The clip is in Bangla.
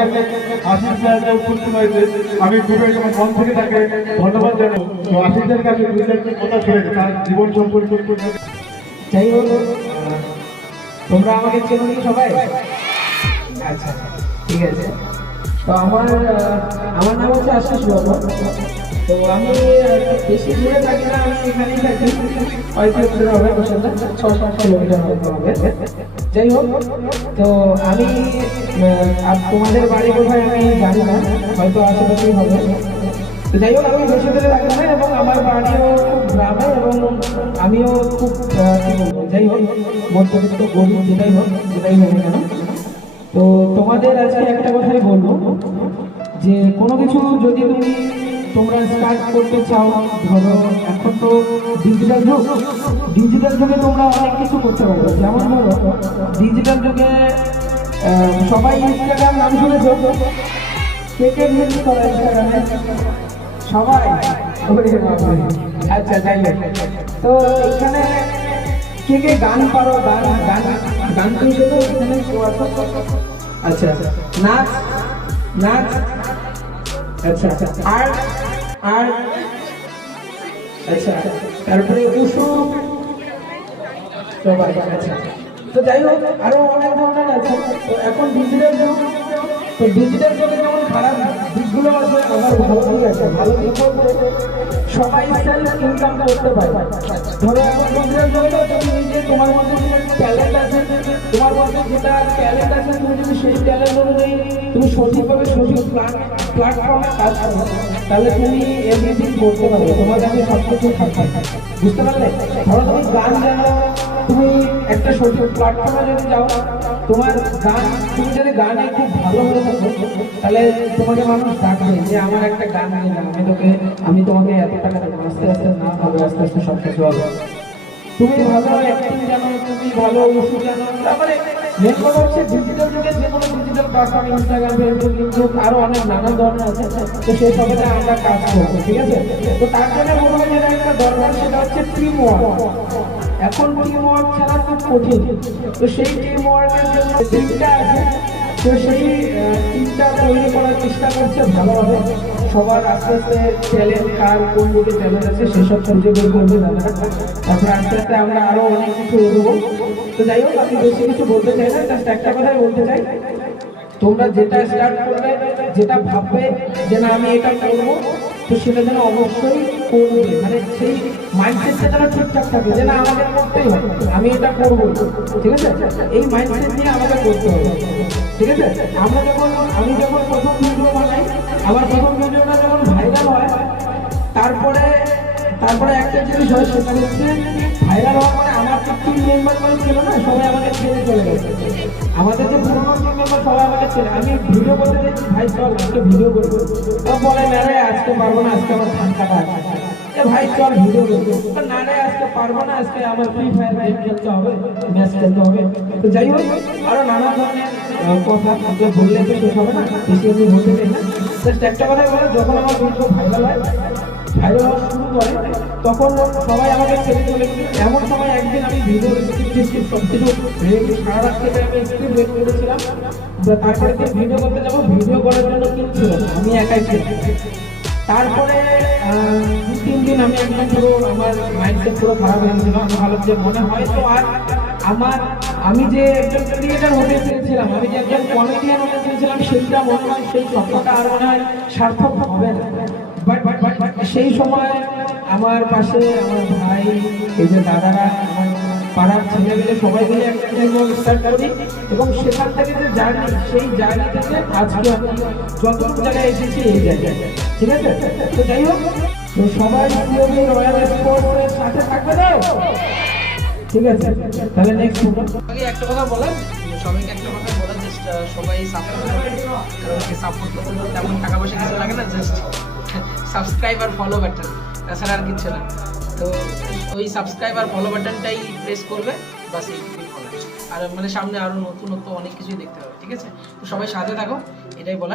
কাছে আশিস স্যার উপস্থিত হয়েছে, আমি খুবই মন থেকে তাকে ধন্যবাদ জানাই। তো আশিসের কাছে কথা শুনে তার জীবন সম্পর্কে। যাই হোক, তোমরা আমাকে চেনো কি সবাই? আচ্ছা, ঠিক আছে। তো আমার নাম হচ্ছে আশিস বাবু। তো আমি বেশি দূরে থাকি না, আমি এখানেই থাকি, 5 কিলোমিটার হবে, 6-7 কিলোমিটার হবে। যাই হোক, তো আমি তোমাদের বাড়ি কোথায় আমি জানি না, হয়তো আশেপাশেই হবে। তো যাই হোক, আমি বেশি দূরে থাকি না এবং আমার বাড়িও খুব গ্রামে এবং আমিও খুব কি বলবো, যাই হোক মধ্যবিত্ত গরিব, যেটাই হোক না কেন। তো তোমাদের আজকে একটা কথাই বলবো যে কোনো কিছু যদি তোমরা স্টার্ট করতে চাও, ধরো এখন তো ডিজিটাল যুগে তোমরা অনেক কিছু করতে পারো। যেমন ধরো ডিজিটাল যুগে সবাই ইনস্টাগ্রাম নাম শুনেছো, কে রিলস করে ইনস্টাগ্রামে সবাই? আচ্ছা, যাই হোক, তো এখানে কে গান পারো? গান তুমি শুধু এখানে কেউ আছো? আচ্ছা, নাচ, আচ্ছা, আর আচ্ছা, তারপরে উসু সবাই। আচ্ছা, তো যাই হোক, আরো অনেক ধরনের আছে। তো এখন ডিজিটাল যুগ, তো ডিজিটাল যুগে যেমন খারাপ দিকগুলো আছে, আমার ভালো দিক আছে। ভালো দিক বলতে সবাই সেলফ ইনকাম করতে পারে। ধরো এখন ডিজিটাল যুগে তুমি নিজে, তোমার মধ্যে ট্যালেন্ট আছে, তোমার মধ্যে যেটা ট্যালেন্ট আছে, তুমি যদি সেই ট্যালেন্ট অনুযায়ী তুমি সঠিকভাবে সঠিক প্ল্যাটফর্মে কাজ করো, তাহলে তুমি এভরিথিং করতে পারবে। তোমার কাছে সব কিছু থাকবে, বুঝতে পারলে? ধরো তুমি গান জানো, তুমি একটা সঠিক প্ল্যাটফর্মে যদি যাও, তোমার গান, তুমি যদি গানে খুব ভালো হয়ে থাকো, তাহলে তোমাকে মানুষ ডাকবে যে আমার একটা গান নিয়ে না, আমি তোমাকে এত টাকা দেবো। আস্তে আস্তে না হবে, আস্তে আস্তে সব কিছু হবে। তুমি ভালো অ্যাক্টিং জানো, তুমি ভালো ওষুধ জানো, তারপরে মেন কথা হচ্ছে ডিজিটাল যুগে যে কোনো digital platform, Instagram, Facebook, YouTube, আরো অনেক নানান ধরনের আছে। তো সেই সবে আমরা কাজ করবো, ঠিক আছে? তো তার জন্য মনে হয় যেটা একটা দরকার, সেটা হচ্ছে টিম ওয়ার্ক। এখন টিম ওয়ার্ক ছাড়া খুব কঠিন। তো সেই টিম ওয়ার্কের জন্য টিমটা আছে, তো সেই টিমটা তৈরি করার চেষ্টা করছে ভালোভাবে। সবার আস্তে আস্তে ট্যালেন্ট, কার কোন দিকে ট্যালেন্ট আছে সেসব খুঁজে বের করবে দাদারা। তারপরে আস্তে আস্তে আমরা আরো অনেক কিছু এগোবো। তো যাই হোক, আমি বেশি কিছু বলতে চাই না, জাস্ট একটা কথাই বলতে চাই, তোমরা যেটা স্টার্ট করবে, যেটা ভাববে যে না আমি এটা করবো, তো সেটা যেন অবশ্যই করবে। মানে সেই মাইন্ডসেটটা যেন ঠিকঠাক থাকে যে না আমাকে করতেই হবে, আমি এটা করবো, ঠিক আছে? এই মাইন্ডসেট নিয়ে আমাকে করতে হবে, ঠিক আছে? আমি যখন প্রথম ভিডিও বানাই, আমার প্রথম ভিডিওটা যখন ভাইরাল হয়, তারপরে একটা জিনিস হয়, সেটা হচ্ছে ভাইরাল হওয়ার পরে আমার যে টিম মেম্বারগুলো ছিল না, সবাই আমাকে ছেড়ে চলে গেছে। আমাদের যে পুরোনো টিম মেম্বার সবাই আমাকে ছেড়ে, আমি ভিডিও করতে দেখছি, ভাই চল আজকে ভিডিও করবো, তো বলে না রে আজকে পারবো না, আজকে আমার ঠান্ডাটা আছে, ভাই চল ভিডিও করবো, না রে আজকে পারবো না, আজকে আমার ফ্রি ফায়ার গেম খেলতে হবে, ম্যাচ খেলতে হবে। তো যাই হোক, আরো নানা ধরনের কথা বললে তো শেষ হবে না, বেশি আমি বলতে চাই না। জাস্ট একটা কথাই বলো, যখন আমার ভিডিও ভাইরাল হওয়া শুরু করে, তখন সবাই আমাকে ছেড়ে চলে গেছে। এমন সময় একদিন আমি ভিডিও সব কিছু সারা রাত থেকে আমি স্ক্রিপ্ট বের করেছিলাম। তারপরে ভিডিও করতে যাবো, ভিডিও করার জন্য কিছু ছিল না, আমি একাই ছিলাম। তারপরে 2-3 দিন আমি একদম পুরো আমার মাইন্ডসেট পুরো খারাপ হয়ে গেছিল। আমি ভালো যে মনে হয় তো আর আমি যে একজন ক্রিয়েটার হতে চেয়েছিলাম, আমি যে একজন কমেডিয়ান হতে চেয়েছিলাম, সেইটা মনে হয় সেই স্বপ্নটা আর মনে হয় সার্থক হবে না। বাট সেই সময় আমার পাশে আমার ভাই, এই যে দাদারা, আমার পাড়ার ছেলেমেয়ে সবাই মিলে একটা স্টার্ট করি এবং সেখান থেকে যে জার্নি, সেই জার্নি থেকে আজকে আমি যতটুকু জায়গায় এসেছি এই জায়গায়, ঠিক আছে? তো যাই হোক, তো সবাই রয়্যাল স্পোর্টসের সাথে থাকবে তো, ঠিক আছে? তাহলে নেক্সট একটা কথা বলার, সবাইকে একটা কথা বলা, জাস্ট সবাই সাপোর্ট করবে, কারণ সাপোর্ট করতে তেমন টাকা পয়সা কিছু লাগে না, জাস্ট সাবস্ক্রাইব আর ফলো বাটন, তাছাড়া আর কিছু না। তো ওই সাবস্ক্রাইব আর ফলো বাটনটাই প্রেস করবে, বাস এইটুকুই বলা। আর মানে সামনে আরও নতুন অনেক কিছুই দেখতে হবে, ঠিক আছে? তো সবাই সাথে থাকো, এটাই বলা।